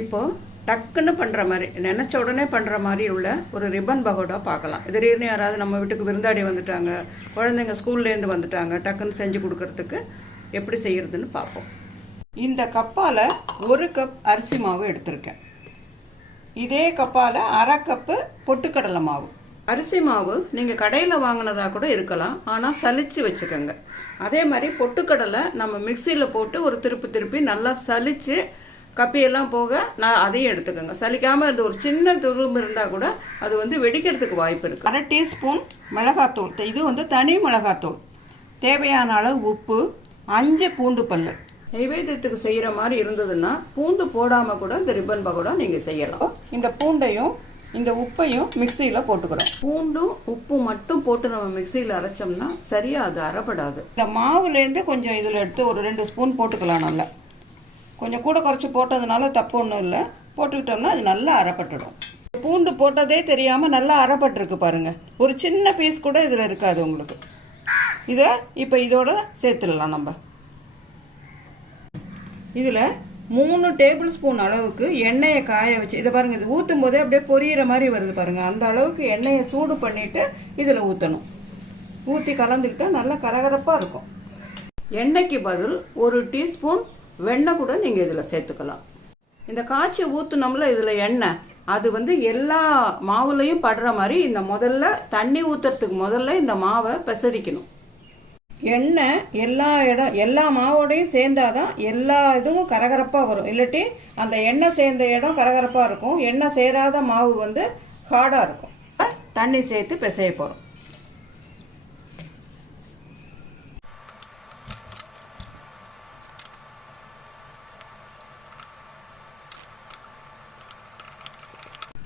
இப்போ டக்குன்னு பண்ணுற மாதிரி நினச்ச உடனே பண்ணுற மாதிரி உள்ள ஒரு ரிப்பன் பகோடா பார்க்கலாம். திடீர்னு யாராவது நம்ம வீட்டுக்கு விருந்தாடி வந்துட்டாங்க, குழந்தைங்க ஸ்கூல்லேருந்து வந்துட்டாங்க, டக்குன்னு செஞ்சு கொடுக்கறதுக்கு எப்படி செய்கிறதுன்னு பார்ப்போம். இந்த கப்பால் 1 கப் அரிசி மாவு எடுத்திருக்கேன். இதே கப்பால் 1/2 கப்பு பொட்டுக்கடலை மாவு. அரிசி மாவு நீங்கள் கடையில் வாங்கினதாக கூட இருக்கலாம், ஆனால் சலிச்சு வச்சுக்கோங்க. அதே மாதிரி பொட்டுக்கடலை நம்ம மிக்சியில் போட்டு ஒரு திருப்பி நல்லா சலித்து கப்பியெல்லாம் போக அதையும் எடுத்துக்கோங்க. சலிக்காமல் இருந்து ஒரு சின்ன துரும்பு இருந்தால் கூட அது வெடிக்கிறதுக்கு வாய்ப்பு இருக்குது. 1/2 டீஸ்பூன் மிளகாத்தூள், இது தனி மிளகாத்தூள், தேவையான அளவு உப்பு, 5 பூண்டு பல். நைவேத்தியத்துக்கு செய்கிற மாதிரி இருந்ததுன்னா பூண்டு போடாமல் கூட இந்த ரிப்பன் பகோடா நீங்கள் செய்யலாம். இந்த பூண்டையும் இந்த உப்பையும் மிக்சியில் போட்டுக்கிறோம். பூண்டும் உப்பு மட்டும் போட்டு நம்ம மிக்சியில் அரைச்சோம்னா சரியாக அது அரைப்படாது. இந்த மாவுலேருந்து கொஞ்சம் இதில் எடுத்து ஒரு 2 ஸ்பூன் போட்டுக்கலாம். நல்லா கொஞ்சம் கூட குறைச்சி போட்டதுனால தப்பு ஒன்றும் இல்லை. போட்டுக்கிட்டோம்னா அது நல்லா அரைப்பட்டுடும். பூண்டு போட்டதே தெரியாமல் நல்லா அரைப்பட்டுருக்கு பாருங்கள். ஒரு சின்ன பீஸ் கூட இதில் இருக்காது உங்களுக்கு. இதை இப்போ இதோட சேர்த்துடலாம். நம்ம இதில் 3 டேபிள் ஸ்பூன் அளவுக்கு எண்ணெயை காய வச்சு, இதை பாருங்கள், இது ஊற்றும் போதே அப்படியே பொரியிற மாதிரி வருது பாருங்கள். அந்த அளவுக்கு எண்ணெயை சூடு பண்ணிவிட்டு இதில் ஊற்றணும். ஊற்றி கலந்துக்கிட்டால் நல்லா கரகரப்பாக இருக்கும். எண்ணெய்க்கு பதில் 1 டீஸ்பூன் வெண்ணெய் கூட நீங்கள் இதில் சேர்த்துக்கலாம். இந்த காய்ச்சி ஊற்றுனோம்ல இதில் எண்ணெய், அது எல்லா மாவுலையும் படுற மாதிரி இந்த முதல்ல தண்ணி ஊற்றுறதுக்கு முதல்ல இந்த மாவை பெசரிக்கணும். எண்ணெய் எல்லா மாவோடையும் சேர்ந்தாதான் எல்லா இதுவும் கரகரப்பாக வரும். இல்லாட்டி அந்த எண்ணெய் சேர்ந்த இடம் கரகரப்பாக இருக்கும், எண்ணெய் சேராத மாவு ஹார்டாக இருக்கும். தண்ணி சேர்த்து பிசைய போகிறோம்.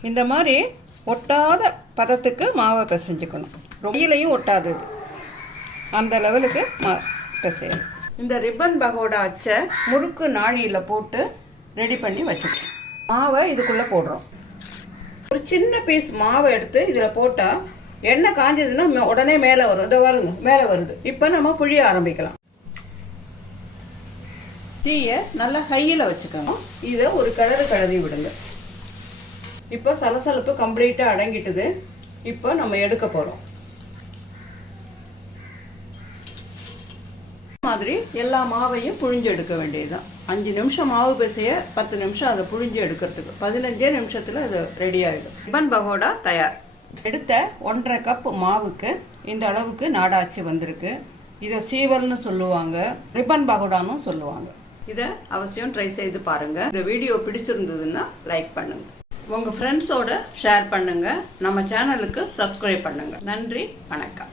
இந்த மாதிரி ஒட்டாத பதத்துக்கு மாவை பிசைஞ்சுக்கணும். ரொயிலையும் ஒட்டாது, அந்த லெவலுக்கு பிசையணும். இந்த ரிப்பன் பகோடா அச்சை முறுக்கு நாழியில் போட்டு ரெடி பண்ணி வச்சுக்கணும். மாவை இதுக்குள்ளே போடுறோம். ஒரு சின்ன பீஸ் மாவை எடுத்து இதில் போட்டால் எண்ணெய் காஞ்சதுன்னா உடனே மேலே வரும். இதை வருங்க, மேலே வருது. இப்போ நம்ம புழிய ஆரம்பிக்கலாம். தீயை நல்லா ஹையில் வச்சுக்கணும். இதை ஒரு கிளறி விடுங்க. இப்போ சலசலப்பு கம்ப்ளீட்டாக அடங்கிட்டுது. இப்போ நம்ம எடுக்க போகிறோம். மாதிரி எல்லா மாவையும் புழிஞ்சு எடுக்க வேண்டியதுதான். 5 நிமிஷம் மாவு பிசைய 10 நிமிஷம் அதை புழிஞ்சு எடுக்கிறதுக்கு 15 நிமிஷத்தில் அது ரெடி ஆகிடும். ரிப்பன் பகோடா தயார். எடுத்த 1/2 கப் மாவுக்கு இந்த அளவுக்கு நாடாச்சு வந்திருக்கு. இதை சீவல்னு சொல்லுவாங்க, ரிப்பன் பகோடான்னு சொல்லுவாங்க. இதை அவசியம் ட்ரை செய்து பாருங்கள். இந்த வீடியோ பிடிச்சிருந்ததுன்னா லைக் பண்ணுங்கள், உங்கள் ஃப்ரெண்ட்ஸோட ஷேர் பண்ணுங்கள், நம்ம சேனலுக்கு சப்ஸ்கிரைப் பண்ணுங்கள். நன்றி, வணக்கம்.